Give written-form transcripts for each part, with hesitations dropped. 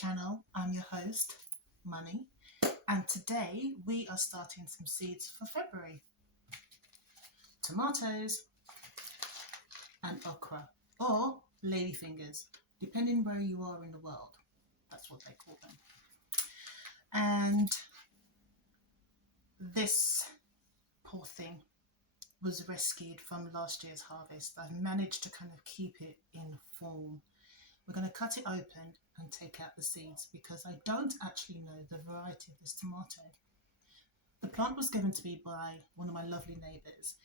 channel. I'm your host, Money, and today we are starting some seeds for February. Tomatoes and okra, or ladyfingers, depending where you are in the world. That's what they call them. And this poor thing was rescued from last year's harvest. I've managed to kind of keep it in form. We're going to cut it open and take out the seeds because I don't actually know the variety of this tomato. The plant was given to me by one of my lovely neighbours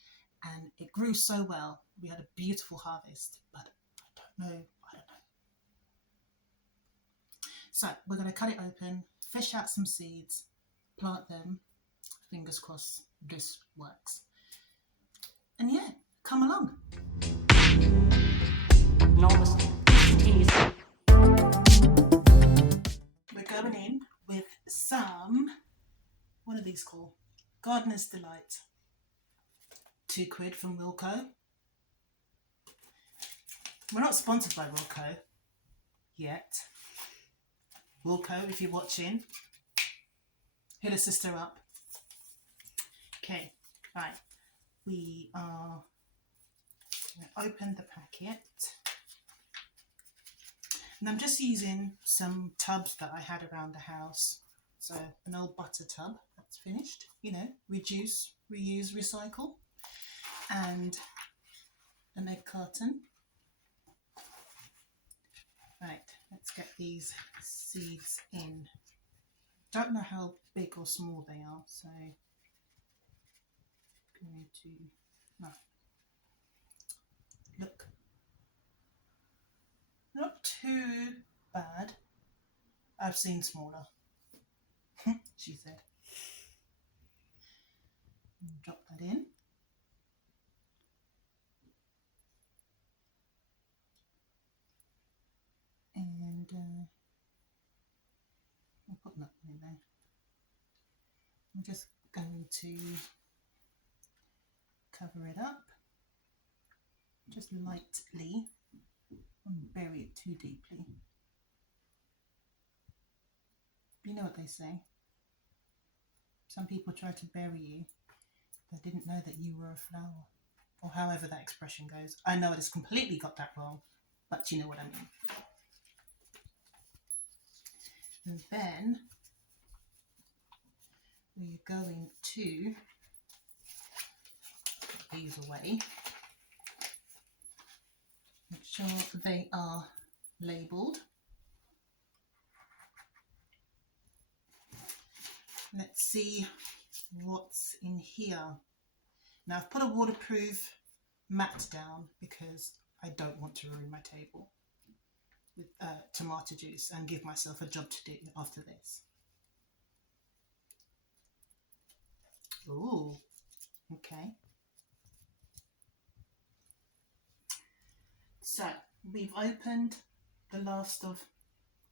and it grew so well. We had a beautiful harvest, but I don't know. So we're going to cut it open, fish out some seeds, plant them. Fingers crossed this works. And yeah, come along. We're going in with some, what are these called? Gardener's Delight. £2 from Wilko. We're not sponsored by Wilko yet. Wilko, if you're watching, hit a sister up. Okay, right. We are going to open the packet. And I'm just using some tubs that I had around the house. So an old butter tub that's finished, you know, reduce, reuse, recycle. And an egg carton. Right, let's get these seeds in. Don't know how big or small they are, so going to, no, look, not too bad. I've seen smaller, she said. Drop that in. And I'll put that one in there. I'm just going to cover it up, just lightly, and bury it too deeply. You know what they say. Some people try to bury you. They didn't know that you were a flower, or however that expression goes. I know I just completely got that wrong, but you know what I mean. And then we're going to put these away. Make sure they are labelled. Let's see what's in here. Now I've put a waterproof mat down because I don't want to ruin my table with tomato juice and give myself a job to do after this. Ooh, okay. So we've opened the last of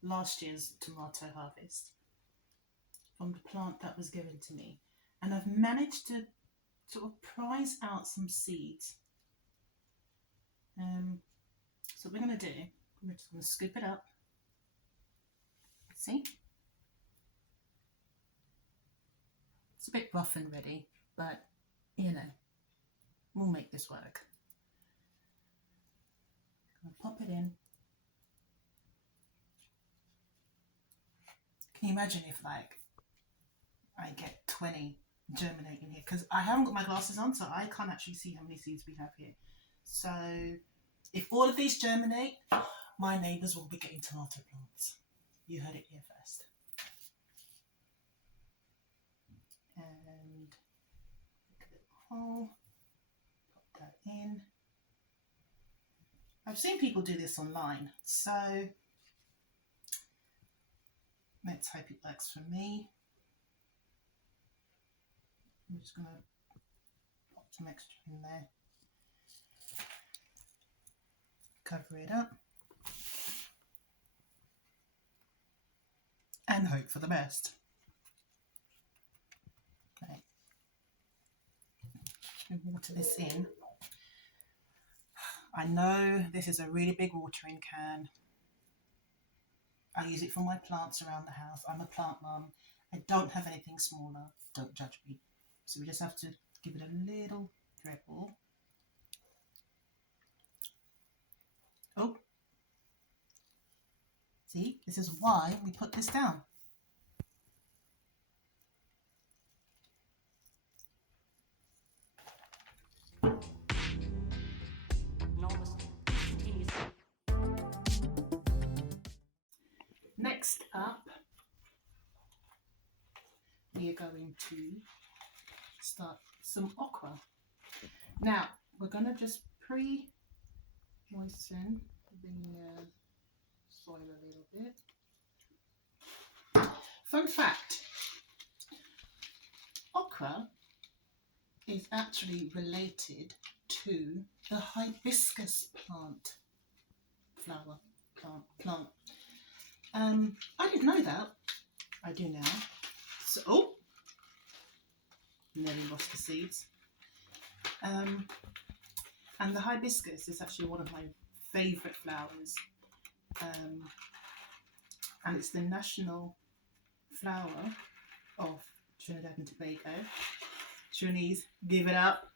last year's tomato harvest from the plant that was given to me, and I've managed to sort of prize out some seeds. So what we're going to do, we're just going to scoop it up. See? It's a bit rough and ready, but you know, we'll make this work. I'm going to pop it in. Can you imagine if like I get 20 germinating here? Because I haven't got my glasses on, so I can't actually see how many seeds we have here. So if all of these germinate, my neighbours will be getting tomato plants. You heard it here first. And make a little hole, pop that in. I've seen people do this online, so let's hope it works for me. I'm just going to pop some extra in there, cover it up, and hope for the best. Okay, water this in. I know this is a really big watering can, I use it for my plants around the house. I'm a plant mum. I don't have anything smaller. Don't judge me. So we just have to give it a little dribble. Oh, see, this is why we put this down. Next up, we are going to start some okra. Now, we're going to just pre-moisten the soil a little bit. Fun fact, okra is actually related to the hibiscus plant. I didn't know that. I do now. So, oh, nearly lost the seeds. And the hibiscus is actually one of my favourite flowers. And it's the national flower of Trinidad and Tobago. Trinese, give it up.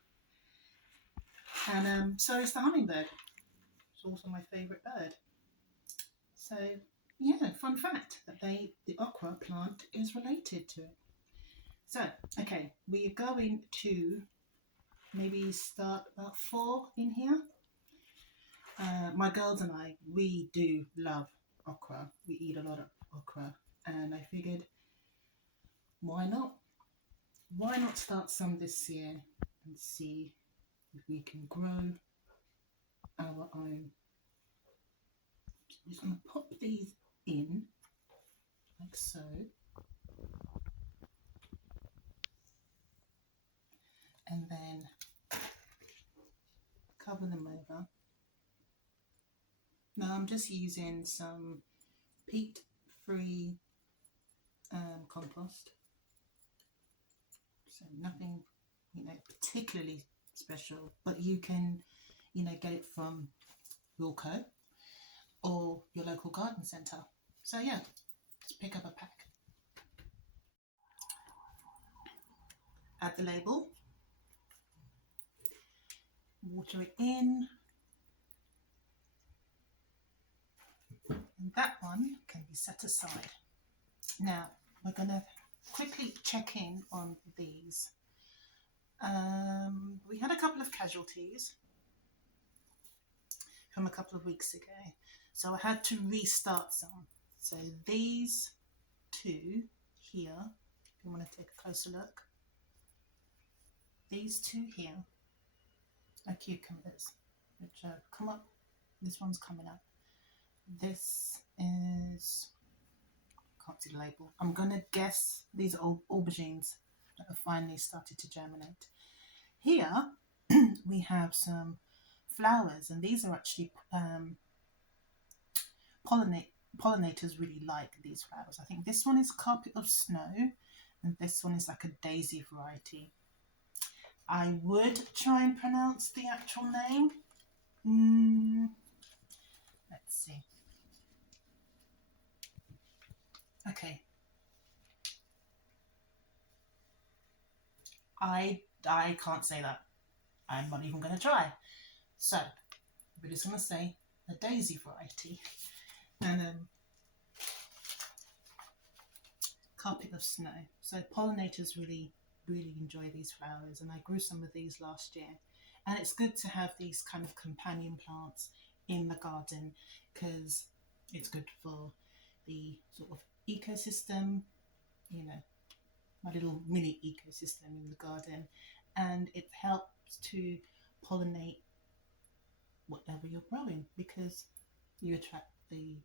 And so is the hummingbird. It's also my favourite bird. So yeah, fun fact that the okra plant is related to it. So, okay, we are going to maybe start about 4 in here. My girls and I, we do love okra. We eat a lot of okra, and I figured, why not? Why not start some this year and see if we can grow our own. So I'm just going to pop these in like so. And then cover them over. Now I'm just using some peat-free compost. So nothing, particularly special, but you can, get it from Wilco or your local garden centre. So yeah, just pick up a pack. Add the label. Water it in. And that one can be set aside. Now we're going to quickly check in on these. We had a couple of casualties from a couple of weeks ago, so I had to restart some. So these 2 here, if you want to take a closer look, these 2 here are cucumbers, which come up. This one's coming up. This is, can't see the label. I'm going to guess these are aubergines that have finally started to germinate. Here we have some flowers, and these are actually pollinators really like these flowers. I think this one is carpet of snow, and this one is like a daisy variety. I would try and pronounce the actual name. Let's see. Okay. I can't say that. I'm not even going to try. So we're just going to say a daisy variety. And carpet of snow. So pollinators really enjoy these flowers, and I grew some of these last year. And it's good to have these kind of companion plants in the garden because it's good for the sort of ecosystem, my little mini ecosystem in the garden, and it helps to pollinate whatever you're growing because you attract the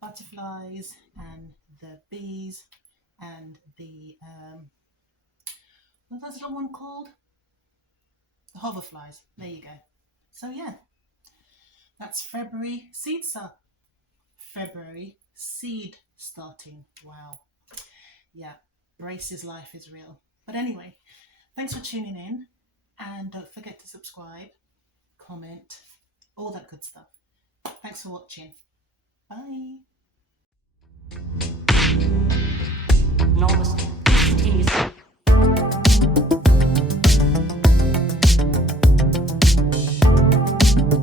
butterflies and the bees and the what's that little one called? The hoverflies. There you go. So yeah, that's February seed start. February seed starting. Wow. Yeah, Brace's life is real. But anyway, thanks for tuning in, and don't forget to subscribe, comment, all that good stuff. Thanks for watching. Bye.